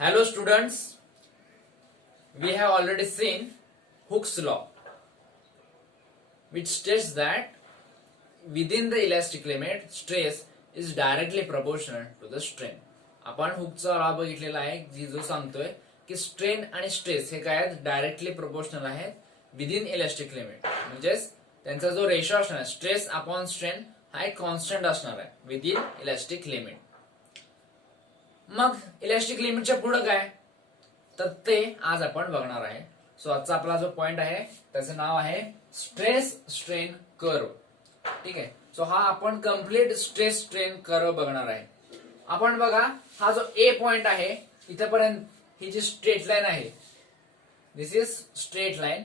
Hello students, we have already seen Hooke's law, which states that within the elastic limit stress is directly proportional to the strain. आपण हुकचा law बघितलेला आहे जी जो सांगतोय की strain आणि stress हे काय आहेत डायरेक्टली प्रोपोर्शनल आहेत विदिन इलास्टिक लिमिट. म्हणजेच त्यांचा जो रेशो असणार आहे स्ट्रेस अपॉन स्ट्रेन हा एक कॉन्स्टंट असणार आहे विदिन इलास्टिक लिमिट. मग इलास्टिक लिमिटच्या पुढे काय तर ते आज आपण बघणार आहे. सो आजचा आपला जो पॉइंट आहे त्याचं नाव आहे स्ट्रेस स्ट्रेन कर्व. ठीक आहे. सो हा आपण कम्प्लीट स्ट्रेस स्ट्रेन कर्व बघणार आहे. आपण बघा हा जो ए पॉइंट आहे इथपर्यंत ही जी स्ट्रेट लाईन आहे दिस इज स्ट्रेट लाईन.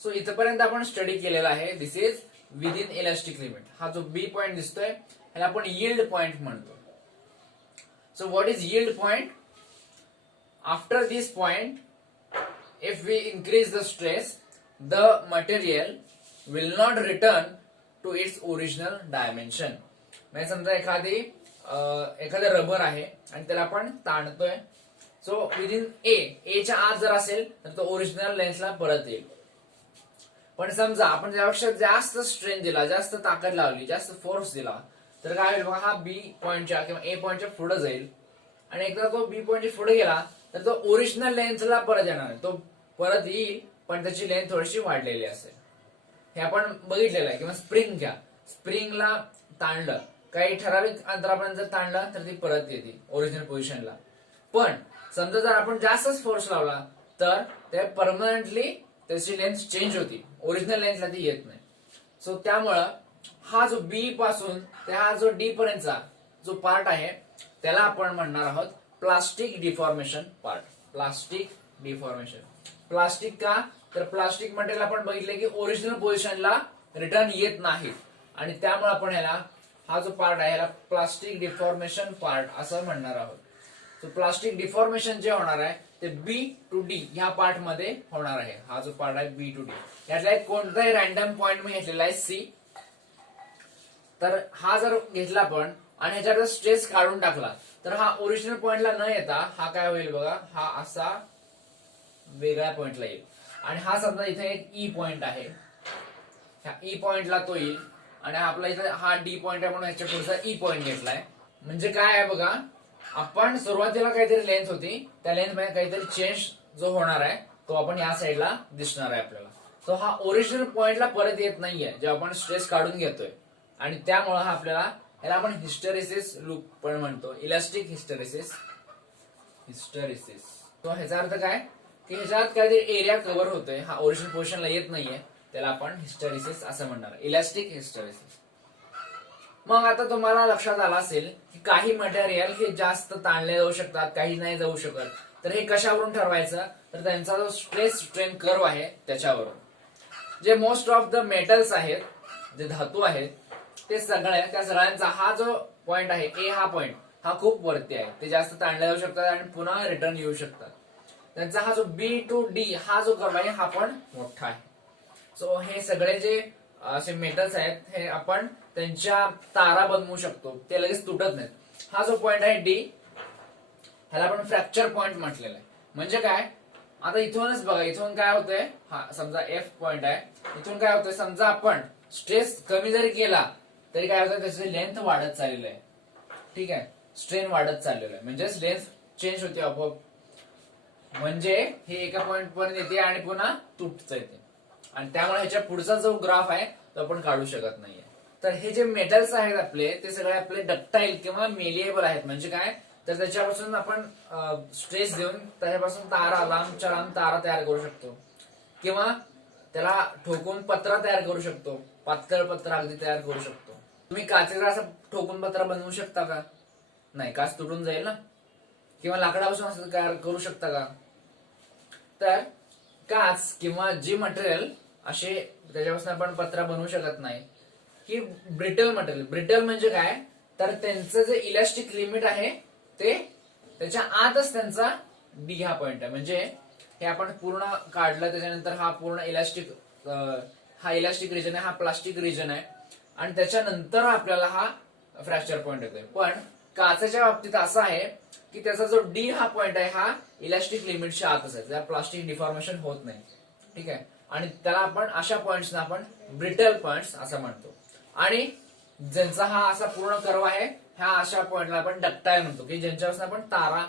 सो इथपर्यंत आपण स्टडी केलेला आहे दिस इज विदिन इलास्टिक लिमिट. हा जो बी पॉइंट दिसतोय ह्याला आपण यील्ड पॉइंट म्हणतो. So what is yield point? After this point, if we increase the stress, the material will not return to its original dimension. म्हणजे समजा एखादं रबर आहे आणि त्याला आपण ताणतोय. सो विदिन ए च्या आत जर असेल तर तो ओरिजिनल लेन्सला परत येईल. पण समजा आपण त्यापेक्षा जास्त स्ट्रेन दिला, जास्त ताकद लावली, जास्त फोर्स दिला तर काय होईल बघा हा बी पॉइंटच्या किंवा ए पॉइंटच्या पुढे जाईल आणि एकदा तो बी पॉइंटच्या पुढे गेला तर तो ओरिजिनल लेन्थला परत येणार आहे. तो परत येईल पण त्याची लेंथ थोडीशी वाढलेली असेल. हे आपण बघितलेलं आहे. किंवा स्प्रिंग घ्या, स्प्रिंगला ताणलं काही ठराविक अंतरापर्यंत जर ताणलं तर ती परत येते ओरिजिनल पोझिशनला. पण समजा जर आपण जास्तच फोर्स लावला तर ते परमनंटली त्याची लेंथ चेंज होती, ओरिजिनल लेन्थला ती येत नाही. सो त्यामुळं हा जो बी पासून ते हा जो डी पर्यंतचा जो पार्ट आहे त्याला आपण म्हणणार आहोत plastic deformation part. Plastic deformation. Plastic का तर प्लास्टिक मटेरियल आपण बघितले की ओरिजिनल पोझिशनला रिटर्न येत नाही आणि त्यामुळे आपण ह्याला हा जो पार्ट आहे ह्याला प्लास्टिक डिफॉर्मेशन पार्ट असं म्हणणार आहोत. सो प्लास्टिक डिफॉर्मेशन जे होणार आहे ते बी टू डी ह्या पार्ट मध्ये होणार आहे. हा जो पार्ट आहे बी टू डी यातला एक कोणताही रॅन्डम पॉइंट मी घेतलेला आहे सी. तर हा जर घेतला आपण आणि ह्याच्यात स्ट्रेस काढून टाकला तर हा ओरिजिनल पॉइंटला न येता हा काय होईल बघा हा असा वेगळ्या पॉइंटला येईल. आणि हा समजा इथे एक ई पॉइंट आहे, ह्या ई पॉइंटला तो येईल आणि आपला इथे हा डी पॉइंट आहे म्हणून ह्याच्या पुढचा ई पॉइंट घेतलाय. म्हणजे काय आहे बघा आपण सुरुवातीला काहीतरी लेंथ होती त्या लेंथ मध्ये काहीतरी चेंज जो होणार आहे तो आपण या साईडला दिसणार आहे आपल्याला. तो हा ओरिजिनल पॉइंटला परत येत नाहीये जेव्हा आपण स्ट्रेस काढून घेतोय आणि त्यामुळे हा आपल्याला याला आपण हिस्टेरिसिस लूप पण म्हणतो. Elastic hysteresis. तो ह्याचा अर्थ काय की ह्याच्यात काहीतरी एरिया कव्हर होतोय, हा ओरिजिनल पोझिशनला येत नाहीये, त्याला आपण हिस्टेरिसिस असं म्हणणार. Elastic hysteresis. मग आता तुम्हाला लक्षात आलं असेल की काही मटेरियल हे जास्त ताणले जाऊ शकतात, काही नाही जाऊ शकत. तर हे कशावरून ठरवायचं तर त्यांचा जो स्ट्रेस स्ट्रेन कर्व आहे त्याच्यावरून. जे मोस्ट ऑफ द मेटल्स आहेत, जे धातू आहेत ते त्या सगळ्यांचा हा जो पॉइंट आहे ए हा पॉइंट हा खूप वरती आहे. ते जास्त ताणले जाऊ शकतात आणि पुन्हा रिटर्न येऊ शकतात. त्यांचा हा जो बी टू डी हा जो कर्व आहे हा पण मोठा आहे. सो हे सगळे जे असे मेटल्स आहेत हे आपण त्यांच्या तारा बनवू शकतो, ते लगेच तुटत नाहीत. हा जो पॉइंट आहे डी ह्याला आपण फ्रॅक्चर पॉइंट म्हटलेला आहे. म्हणजे काय आता इथूनच बघा इथून काय होतंय हा समजा एफ पॉइंट आहे, इथून काय होतंय समजा आपण स्ट्रेस कमी जरी केला तरी काय होतं त्याची लेंथ वाढत चाललेली आहे. ठीक आहे. स्ट्रेन वाढत चाललेलं आहे म्हणजेच लेंथ चेंज होते आपोआप. म्हणजे हे एका पॉइंट पर्यंत येते आणि पुन्हा तुटत येते आणि त्यामुळे ह्याच्या पुढचा जो ग्राफ आहे तो आपण काढू शकत नाहीये. तर हे जे मेटल्स आहेत आपले ते सगळे आपले डक्टाईल किंवा मेलिएबल आहेत. म्हणजे काय तर त्याच्यापासून आपण स्ट्रेस देऊन त्याच्यापासून तारा लांबच्या लांब तारा तयार करू शकतो किंवा त्याला ठोकून पत्रा तयार करू शकतो, पातळ पत्रा अगदी तयार करू शकतो. तुम्ही काचेचा असं ठोकून पत्रा बनवू शकता का? नाही, काच तुटून जाईल ना. किंवा लाकडापासून असं तयार करू शकता का? तर काच किंवा जी मटेरियल असे त्याच्यापासून आपण पत्रा बनवू शकत नाही की ब्रिटल मटेरियल. ब्रिटल म्हणजे काय तर त्यांचं जे इलास्टिक लिमिट आहे ते त्याच्या आतच त्यांचा डी हा पॉइंट आहे. म्हणजे हे आपण पूर्ण काढलं त्याच्यानंतर हा पूर्ण इलास्टिक रिजन आहे, हा प्लास्टिक रिजन आहे आणि त्याच्यानंतर आपल्याला हा फ्रॅक्चर पॉइंट येतोय. पण काचेच्या बाबतीत असं आहे की त्याचा जो डी हा पॉइंट आहे हा इलास्टिक लिमिटच्या आतच आहे, त्याला प्लास्टिक डिफॉर्मेशन होत नाही. ठीक आहे, आणि त्याला आपण अशा पॉइंट्सना आपण ब्रिटल पॉइंट्स असं म्हणतो. आणि ज्यांचा हा असा पूर्ण कर्व आहे ह्या अशा पॉइंटला आपण डक्टाईल म्हणतो, की ज्यांच्यापासून आपण तारा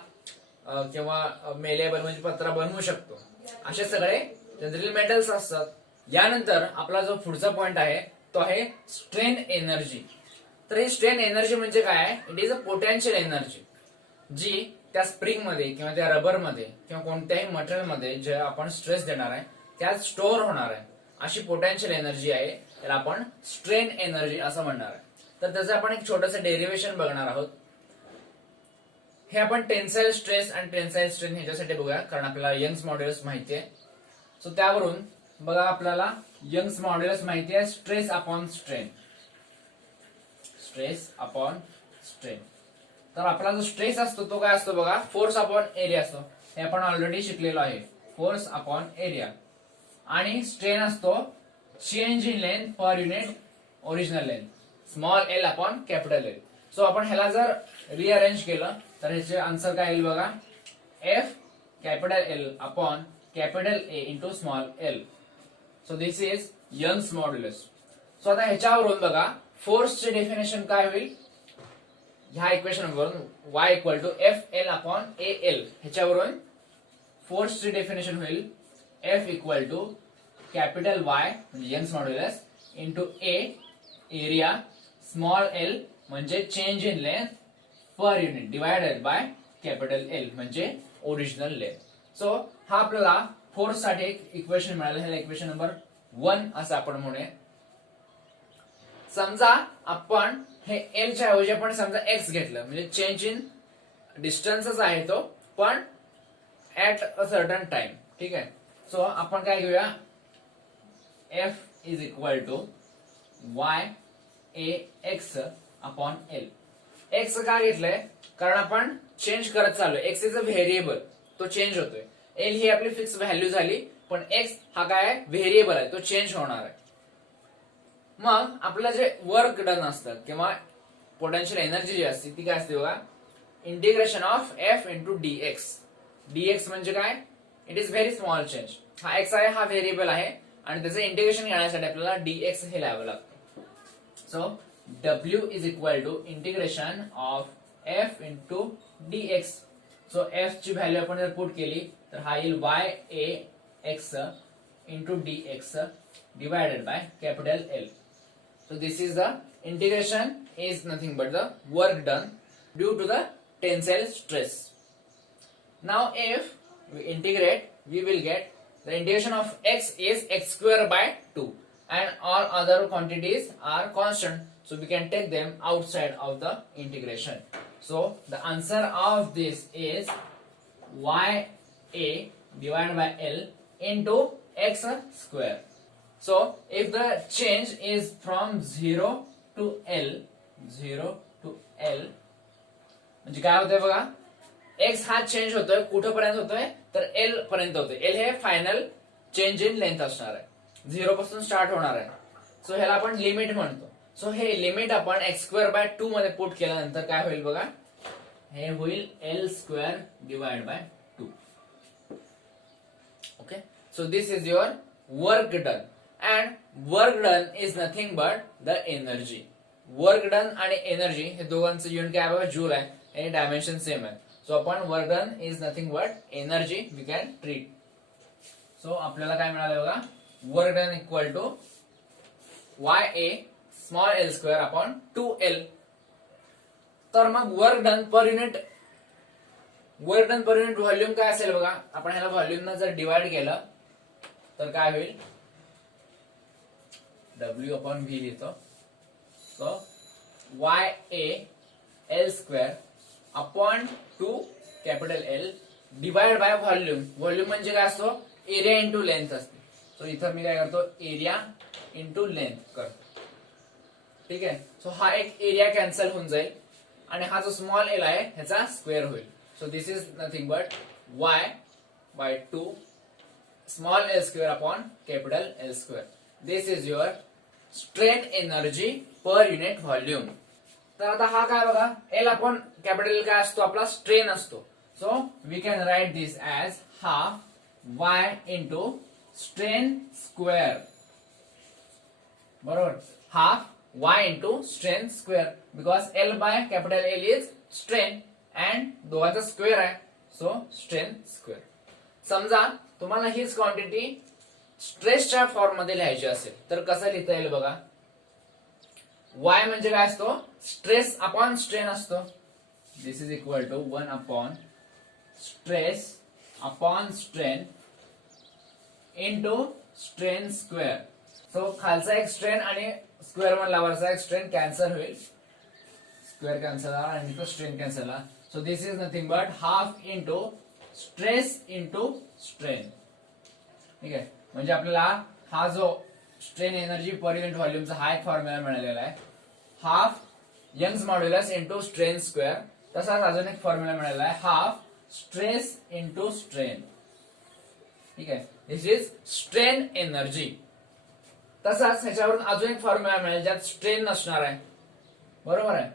किंवा मेलेबल म्हणजे पत्रा बनवू शकतो. असे सगळे जनरली मेटल्स असतात. यानंतर आपला जो पुढचा पॉइंट आहे तो आहे स्ट्रेन एनर्जी. तर ही स्ट्रेन एनर्जी म्हणजे काय? It is a potential energy जी त्या स्प्रिंग मध्ये किंवा त्या रबर मध्ये किंवा कोणत्याही मटेरियल मध्ये जे आपण स्ट्रेस देणार आहे त्यात स्टोअर होणार आहे अशी पोटेन्शियल एनर्जी आहे, त्याला आपण स्ट्रेन एनर्जी असं म्हणणार आहे. तर त्याचं आपण एक छोटंसं डेरिव्हेशन बघणार आहोत. हे आपण टेन्साईल स्ट्रेस आणि टेन्साईल स्ट्रेन ह्याच्यासाठी बघूया, कारण आपल्याला यंग्स मॉड्युलस माहिती आहे. सो त्यावरून बघा, आपल्याला यंग्स मॉड्युलस माहिती आहे, stress upon strain. Stress upon strain. तर आपला जो स्ट्रेस असतो तो काय असतो बघा, फोर्स अपॉन एरिया असतो. हे आपण ऑलरेडी शिकलेलो आहे, फोर्स अपॉन एरिया. आणि स्ट्रेन असतो change in length per unit original length, small L upon capital L. So आपण ह्याला जर रिअरेंज केलं तर ह्याचे आन्सर काय येईल बघा, F capital L upon capital A into small L. So this is Young's modulus. So आता ह्याच्यावरून बघा फोर्सचे डेफिनेशन काय होईल, ह्या इक्वेशन वरून y equal to F L upon A L, ह्याच्यावरून फोर्सची डेफिनेशन होईल F equal to capital Y म्हणजे Young's modulus into A area small L म्हणजे change in length per unit divided by capital L म्हणजे original length. So हा आपल्याला force साठी एक इक्वेशन मिळालं, ह्याला इक्वेशन नंबर 1 असं आपण म्हणूया. समजा आपण हे एल च्या ऐवजी आपण समजा एक्स घेतलं, म्हणजे चेंज इन डिस्टन्सच आहे तो, पण ऍट अ सर्टन टाइम. ठीक आहे, सो आपण काय घेऊया, F is equal to Y A X upon L. X का घेतलंय, कारण आपण चेंज करत चाललोय. एक्स इज अ व्हेरिएबल, तो चेंज होतोय. एल ही आपली फिक्स व्हॅल्यू झाली, पण एक्स हा काय आहे, व्हेरिएबल आहे, तो चेंज होणार आहे. मग आपलं जे वर्क डन असतं किंवा पोटेन्शियल एनर्जी जी असते ती काय असते बघा, integration of F into dx. Dx म्हणजे काय, it is very small change. हा एक्स आहे, हा व्हेरिएबल आहे, आणि त्याचं इंटिग्रेशन घेण्यासाठी आपल्याला डीएक्स हे लिहावं लागतं. So W is equal to integration of F into dx. So F ची व्हॅल्यू आपण जर पुट केली तर हा येईल Y A X into dx divided by capital L. So this is the integration is nothing but the work done due to the tensile stress. Now if we integrate, we will get the integration of x is x square by 2 and all other quantities are constant. So we can take them outside of the integration. So the answer of this is ya divided by L into x square. So if the change is from 0 to L म्हणजे काय होतंय बघा, x हा change होतोय, कुठपर्यंत होतोय तर L पर्यंत होतोय. L हे फायनल चेंज इन लेंथ असणार आहे, 0 पासून स्टार्ट होणार आहे. सो ह्याला आपण लिमिट म्हणतो. सो हे लिमिट आपण एक्स स्क्वेअर बाय 2 मध्ये पुट केल्यानंतर काय होईल बघा, हे होईल L square divide bye 2. Okay, so this is your work done. And work done is nothing but the energy. Work done आणि energy हे दोघांचं युनिट काय बघा, जूल आहे, आणि डायमेन्शन सेम आहे. सो आपण work done is nothing but energy we can treat. So आपल्याला काय मिळालं बघा, work done equal to Y A small L square upon 2L. तर मग work done per unit volume काय असेल बघा, आपण ह्याला व्हॉल्यूम न जर डिवाइड केलं तर काय होईल, W अपॉन व्ही लिहितो. So Y A L square upon 2 capital L divide by volume. Volume म्हणजे काय असतो, एरिया इंटू लेंथ असते. सो इथं मी काय करतो, एरिया इंटू लेंथ करतो. ठीक आहे, सो हा एक एरिया कॅन्सल होऊन जाईल, आणि हा जो स्मॉल एल आहे ह्याचा स्क्वेअर होईल. So this is nothing but y by 2 small L square upon capital L square. This is your strain energy per unit volume. तर आता हा काय बघा, एल अपॉन कॅपिटल काय असतो आपला, स्ट्रेन असतो. So we can write this as half Y into strain square. बरोबर, half y into strain square, because L by capital L is strain and दोघांचा स्क्वेअर आहे, सो स्ट्रेन स्क्वेअर. समजा तुम्हाला हीच क्वांटिटी स्ट्रेसच्या फॉर्म मध्ये लिहायची असेल तर कसं लिहिता येईल बघा. y म्हणजे काय असतो, स्ट्रेस अपॉन स्ट्रेन असतो. This is equal to 1 upon stress upon strain into strain square. So खालचा एक स्ट्रेन आणि स्क्वेअर मधला वरचा एक स्ट्रेन कॅन्सल होईल, स्क्वेअर कॅन्सल झाला आणि तो स्ट्रेन कॅन्सल झाला. So this is nothing but half into stress into strain. ठीक आहे, म्हणजे आपल्याला हा जो स्ट्रेन एनर्जी पर युनिट व्हॉल्यूमचा हा एक फॉर्म्युला मिळालेला आहे, half Young's modulus into strain square. तसाच अजून एक फॉर्म्युला मिळालेला आहे, हाफ स्ट्रेस इंटू स्ट्रेन. ठीक आहे, दिस इज स्ट्रेन एनर्जी. तसाच ह्याच्यावरून अजून एक फॉर्म्युला मिळेल ज्यात स्ट्रेन नसणार आहे. बरोबर आहे,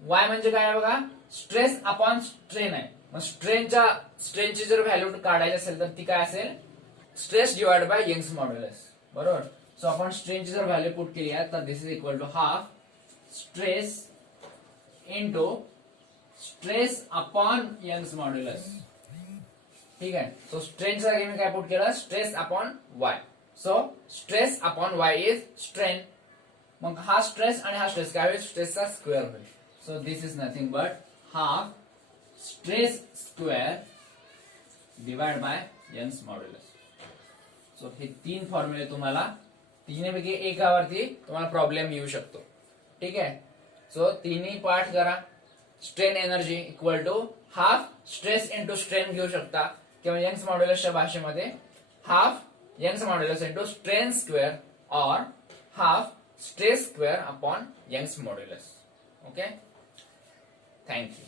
y म्हणजे काय आहे बघा, स्ट्रेस अपॉन स्ट्रेन आहे. मग स्ट्रेनची जर व्हॅल्यू काढायची असेल तर ती काय असेल, stress divide by Young's modulus. बरोबर, सो आपण स्ट्रेनची जर व्हॅल्यू पुट केली आहे तर this is equal to half stress into stress upon Young's modulus. ठीक आहे, सो स्ट्रेनच्या जागी मी काय पुट केलं, stress upon y. So stress upon y is strain. मग हा स्ट्रेस आणि हा स्ट्रेस काय होईल, स्ट्रेसचा स्क्वेअर होईल. So this is nothing but half stress square divide by Young's modulus. So हे तीन फॉर्म्युले तुम्हाला तिन्हीपैकी एकावरती तुम्हाला प्रॉब्लेम येऊ शकतो. ठीक आहे, सो तिन्ही पाठ करा. Strain energy equal to half stress into strain घेऊ शकता, किंवा यंग्स मॉड्युलसच्या भाषेमध्ये half Young's modulus into strain square और half stress square upon Young's modulus. Okay, thank you.